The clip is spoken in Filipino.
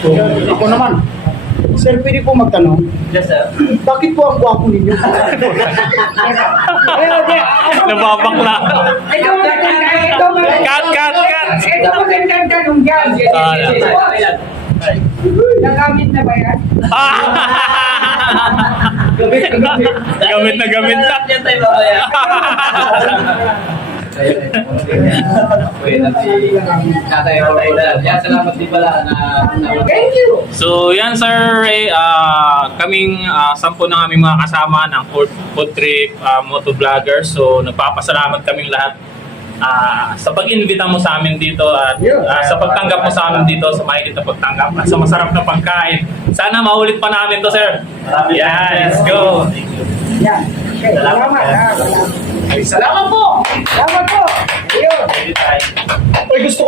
Ako naman. Sir, pwede po magtanong? Yes, sir. Bakit po ang gwapo ninyo? Nababakla. Ito Cut. magandang tanong dyan. Nagamit na ba yan? Gamit na gamit na. Yan tayo mamaya. Salamat din pala na Thank you. So yan Sir Ray, kaming 10 ng aming mga kasama ng food trip motovlogger. So nagpapasalamat kaming lahat sa pag-invita mo sa amin dito at sa pagtanggap mo sa amin dito, sa mahigit na pagtanggap at sa masarap na pagkain. Sana maulit pa namin to, sir. Yeah, let's go. Yan. Okay, salamat. Salamat po! Salamat po. Ayun. Uy, gusto